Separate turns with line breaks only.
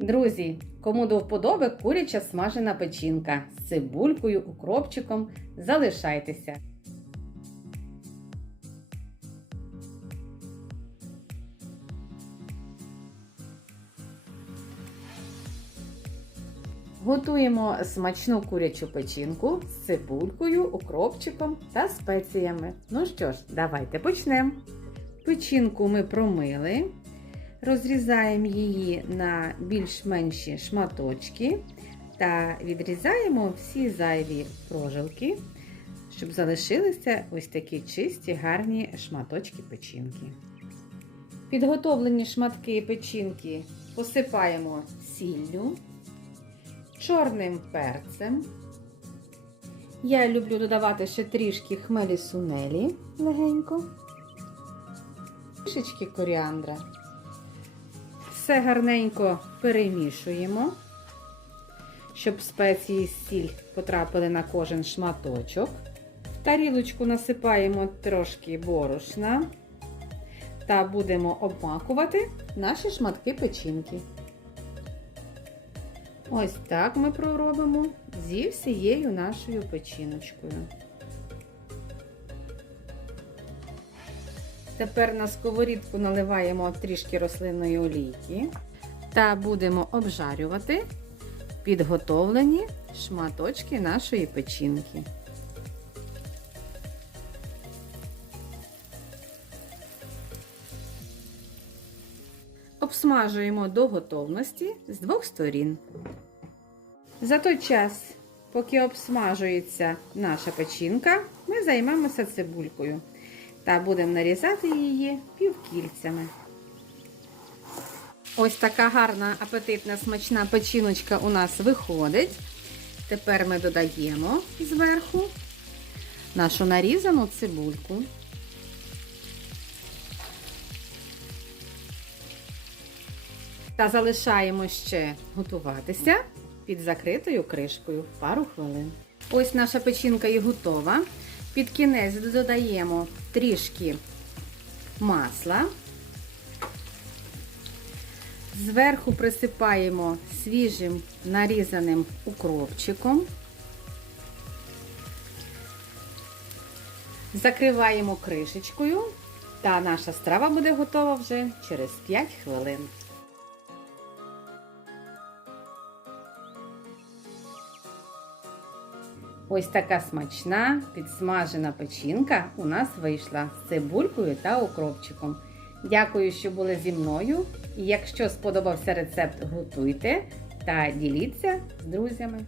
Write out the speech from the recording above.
Друзі, кому до вподоби куряча смажена печінка з цибулькою, укропчиком, залишайтеся. Готуємо смачну курячу печінку з цибулькою, укропчиком та спеціями. Ну що ж, давайте почнемо. Печінку ми промили, розрізаємо її на більш-менші шматочки та відрізаємо всі зайві прожилки, щоб залишилися ось такі чисті, гарні шматочки печінки. Підготовлені шматки печінки посипаємо сіллю чорним перцем. Я люблю додавати ще трішки хмелі сунелі легенько, трішечки коріандра. Все гарненько перемішуємо, щоб спеції з сіль потрапили на кожен шматочок. В тарілочку насипаємо трошки борошна та будемо обмакувати наші шматки печінки. Ось так ми проробимо зі всією нашою печіночкою. Тепер на сковорідку наливаємо трішки рослинної олійки та будемо обжарювати підготовлені шматочки нашої печінки. Обсмажуємо до готовності з двох сторін. За той час, поки обсмажується наша печінка, ми займемося цибулькою та будемо нарізати її півкільцями. Ось така гарна апетитна смачна печіночка у нас виходить. Тепер ми додаємо зверху нашу нарізану цибульку. Та залишаємо ще готуватися під закритою кришкою пару хвилин. Ось наша печінка і готова. Під кінець додаємо трішки масла. Зверху присипаємо свіжим нарізаним укропчиком. Закриваємо кришечкою, та наша страва буде готова вже через 5 хвилин. Ось така смачна підсмажена печінка у нас вийшла з цибулькою та укропчиком. Дякую, що були зі мною. І якщо сподобався рецепт, готуйте та діліться з друзями.